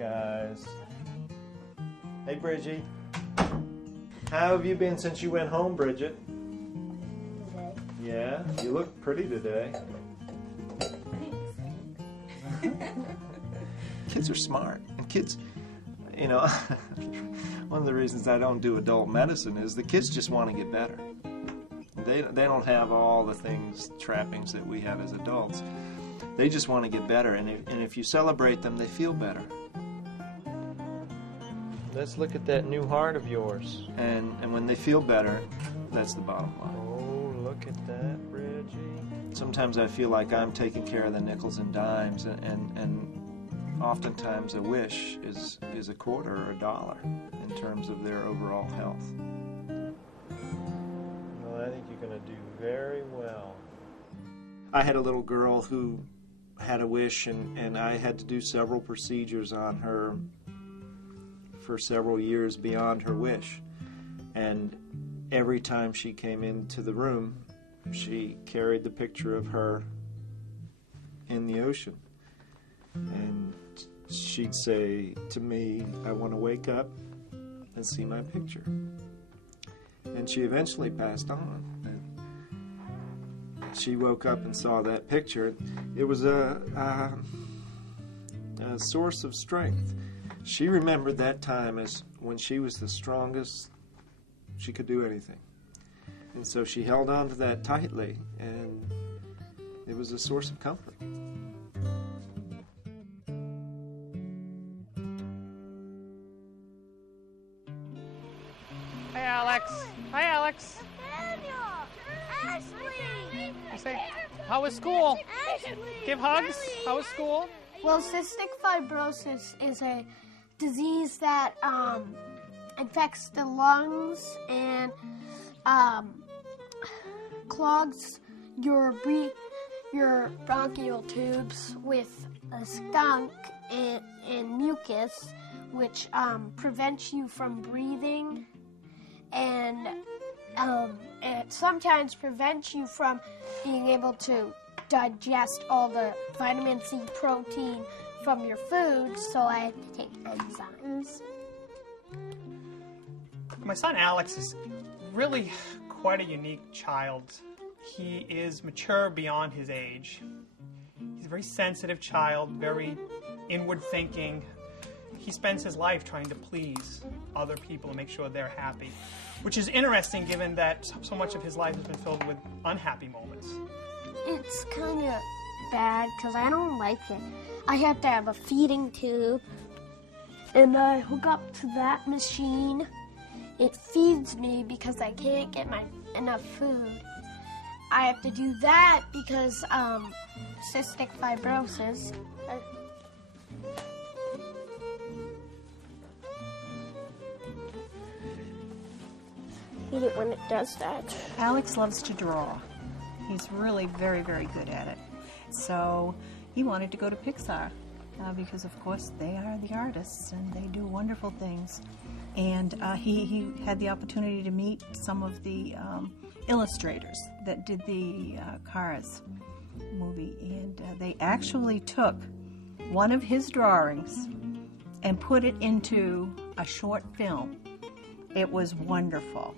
guys. Hey, Bridgie. How have you been since you went home, Bridget? Good. Yeah, you look pretty today. Kids are smart, and kids, you know, one of the reasons I don't do adult medicine is the kids just want to get better. They don't have all the trappings that we have as adults. They just want to get better, and if you celebrate them, they feel better. Let's look at that new heart of yours. And when they feel better, that's the bottom line. Oh, look at that, Bridgie. Sometimes I feel like I'm taking care of the nickels and dimes, and oftentimes a wish is a quarter or $1 in terms of their overall health. Well, I think you're going to do very well. I had a little girl who had a wish, and I had to do several procedures on her for several years beyond her wish. And every time she came into the room, she carried the picture of her in the ocean. And she'd say to me, I want to wake up and see my picture. And she eventually passed on. And she woke up and saw that picture. It was a source of strength. She remembered that time as when she was the strongest she could do anything. And so she held on to that tightly, and it was a source of comfort. Hi, Alex. Hi, Alex. Nathaniel! Ashley! You say, how was school? Ashley! Give hugs. Ashley! How was school? Well, cystic fibrosis is a disease that infects the lungs and clogs your bronchial tubes with a skunk and mucus, which prevents you from breathing, and it sometimes prevents you from being able to digest all the vitamin C protein from your food, so I have to take enzymes. My son Alex is really quite a unique child. He is mature beyond his age. He's a very sensitive child, very inward thinking. He spends his life trying to please other people and make sure they're happy, which is interesting given that so much of his life has been filled with unhappy moments. It's kind of bad because I don't like it. I have to have a feeding tube, and I hook up to that machine. It feeds me because I can't get enough food. I have to do that because cystic fibrosis. Eat it when it does that. Alex loves to draw. He's really very, very good at it. So he wanted to go to Pixar because, of course, they are the artists and they do wonderful things. And he had the opportunity to meet some of the illustrators that did the Cars movie. And they actually took one of his drawings and put it into a short film. It was wonderful.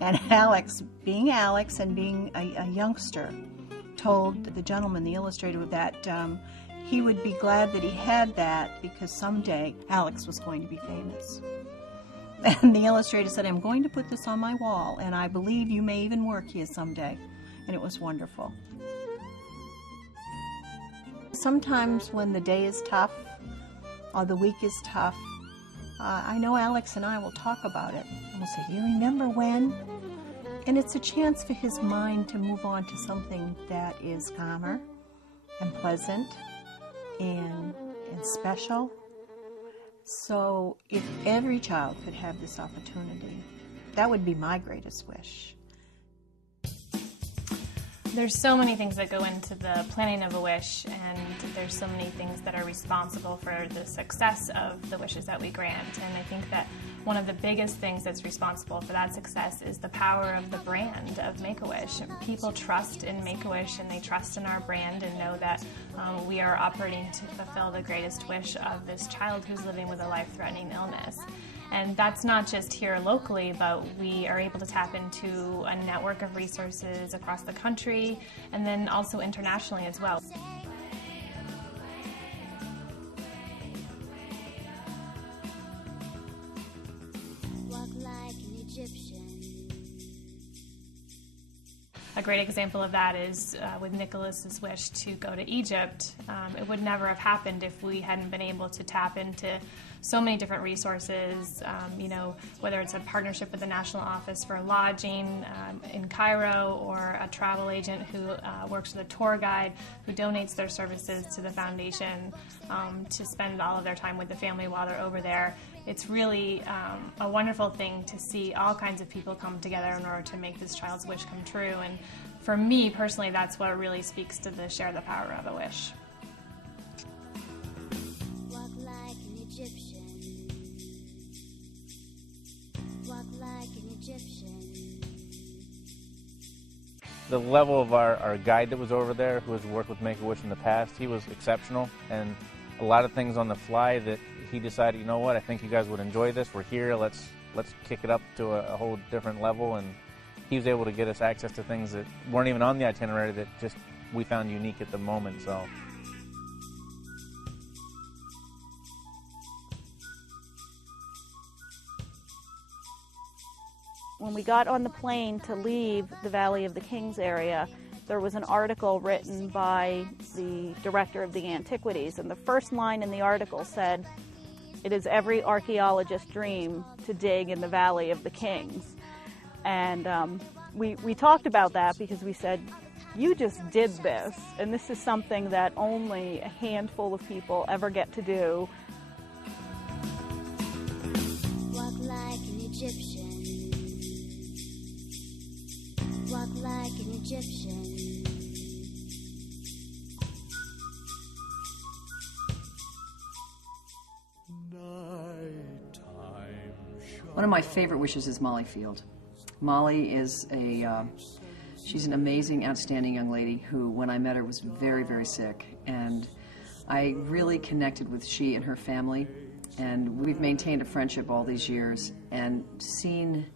And Alex, being Alex and being a youngster, told the gentleman, the illustrator, that he would be glad that he had that because someday Alex was going to be famous. And the illustrator said, I'm going to put this on my wall, and I believe you may even work here someday. And it was wonderful. Sometimes when the day is tough or the week is tough, I know Alex and I will talk about it. And we'll say, you remember when? And it's a chance for his mind to move on to something that is calmer and pleasant and special. So if every child could have this opportunity, that would be my greatest wish. There's so many things that go into the planning of a wish, and there's so many things that are responsible for the success of the wishes that we grant. And I think that one of the biggest things that's responsible for that success is the power of the brand of Make-A-Wish. People trust in Make-A-Wish, and they trust in our brand and know that we are operating to fulfill the greatest wish of this child who's living with a life-threatening illness. And that's not just here locally, but we are able to tap into a network of resources across the country and then also internationally as well. A great example of that is with Nicholas's wish to go to Egypt. It would never have happened if we hadn't been able to tap into so many different resources, you know, whether it's a partnership with the National Office for Lodging in Cairo, or a travel agent who works with a tour guide who donates their services to the foundation to spend all of their time with the family while they're over there. It's really a wonderful thing to see all kinds of people come together in order to make this child's wish come true. And for me personally, that's what really speaks to the share the power of a wish. Walk like an Egyptian. Walk like an Egyptian. The level of our guide that was over there, who has worked with Make-A-Wish in the past, he was exceptional, and a lot of things on the fly that he decided, you know what, I think you guys would enjoy this. We're here, let's kick it up to a whole different level, and he was able to get us access to things that weren't even on the itinerary that just we found unique at the moment. So. When we got on the plane to leave the Valley of the Kings area, there was an article written by the director of the Antiquities, and the first line in the article said, "It is every archaeologist's dream to dig in the Valley of the Kings." And we talked about that because we said, you just did this, and this is something that only a handful of people ever get to do. Walk like an Egyptian. Walk like an Egyptian. One of my favorite wishes is Molly Field. Molly is she's an amazing, outstanding young lady who, when I met her, was very, very sick. And I really connected with she and her family. And we've maintained a friendship all these years. And seen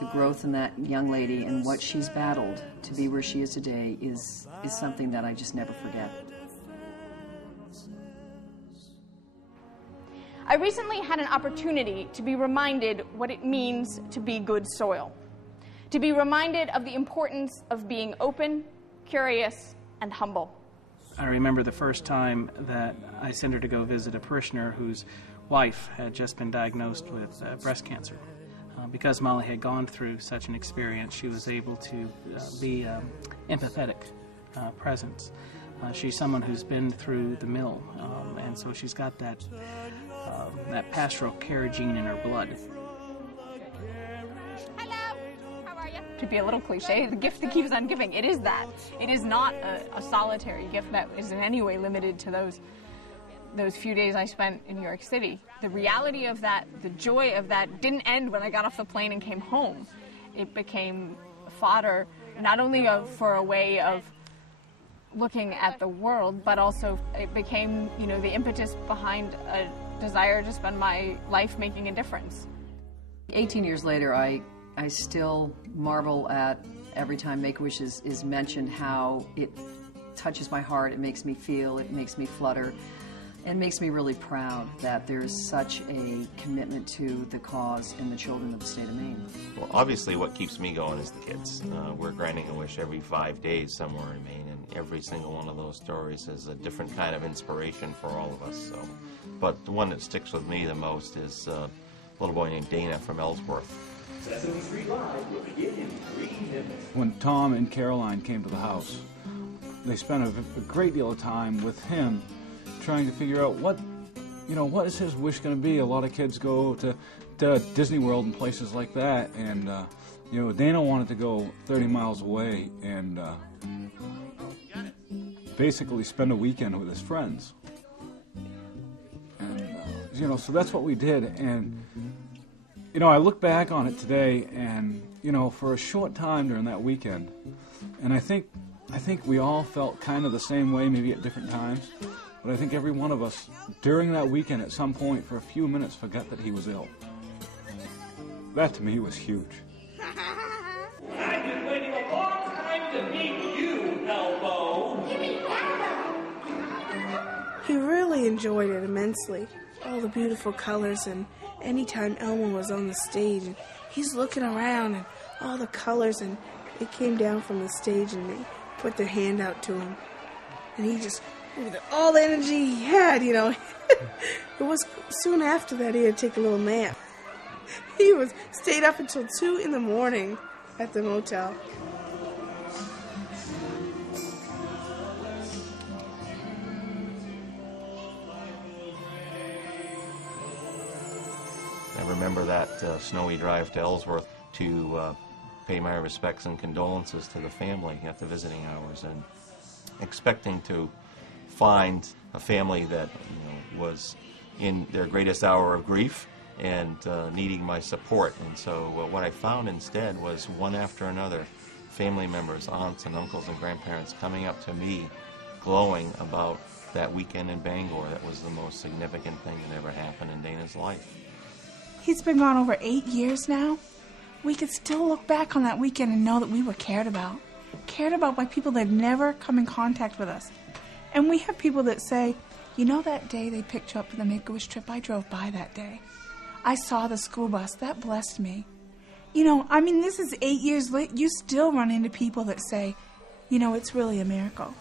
the growth in that young lady and what she's battled to be where she is today is something that I just never forget. I recently had an opportunity to be reminded what it means to be good soil, to be reminded of the importance of being open, curious, and humble. I remember the first time that I sent her to go visit a parishioner whose wife had just been diagnosed with breast cancer. Because Molly had gone through such an experience, she was able to be empathetic presence. She's someone who's been through the mill, and so she's got that pastoral care gene in her blood. Hello, how are you? To be a little cliche, the gift that keeps on giving, it is that. It is not a solitary gift that is in any way limited to those few days I spent in New York City. The reality of that, the joy of that, didn't end when I got off the plane and came home. It became fodder, not only for a way of looking at the world, but also it became, you know, the impetus behind a desire to spend my life making a difference. 18 years later, I still marvel at every time Make-A-Wish is mentioned, how it touches my heart, it makes me feel, it makes me flutter. It makes me really proud that there's such a commitment to the cause and the children of the state of Maine. Well, obviously what keeps me going is the kids. We're granting a wish every 5 days somewhere in Maine, and every single one of those stories is a different kind of inspiration for all of us. So, but the one that sticks with me the most is a little boy named Dana from Ellsworth. Sesame Street Live will begin in 3 minutes. When Tom and Caroline came to the house, they spent a great deal of time with him trying to figure out what is his wish going to be. A lot of kids go to Disney World and places like that, and Dana wanted to go 30 miles away and basically spend a weekend with his friends. And so that's what we did. And You know, I look back on it today, and you know, for a short time during that weekend, and I think we all felt kind of the same way, maybe at different times. But I think every one of us during that weekend, at some point, for a few minutes, forgot that he was ill. That to me was huge. I've been waiting a long time to meet you, Elbow. He really enjoyed it immensely. All the beautiful colors, and anytime Elmo was on the stage, and he's looking around and all the colors, and it came down from the stage and they put their hand out to him. And he just, with all the energy he had, you know, it was soon after that he had to take a little nap. He stayed up until 2 in the morning at the motel. I remember that snowy drive to Ellsworth to pay my respects and condolences to the family at the visiting hours, and expecting to find a family that was in their greatest hour of grief and needing my support. And so what I found instead was one after another, family members, aunts and uncles and grandparents coming up to me glowing about that weekend in Bangor. That was the most significant thing that ever happened in Dana's life. He's been gone over 8 years now. We could still look back on that weekend and know that we were cared about by people that had never come in contact with us. And we have people that say, you know, that day they picked you up for the Make-A-Wish trip, I drove by that day. I saw the school bus. That blessed me. You know, this is 8 years late. You still run into people that say, you know, it's really a miracle.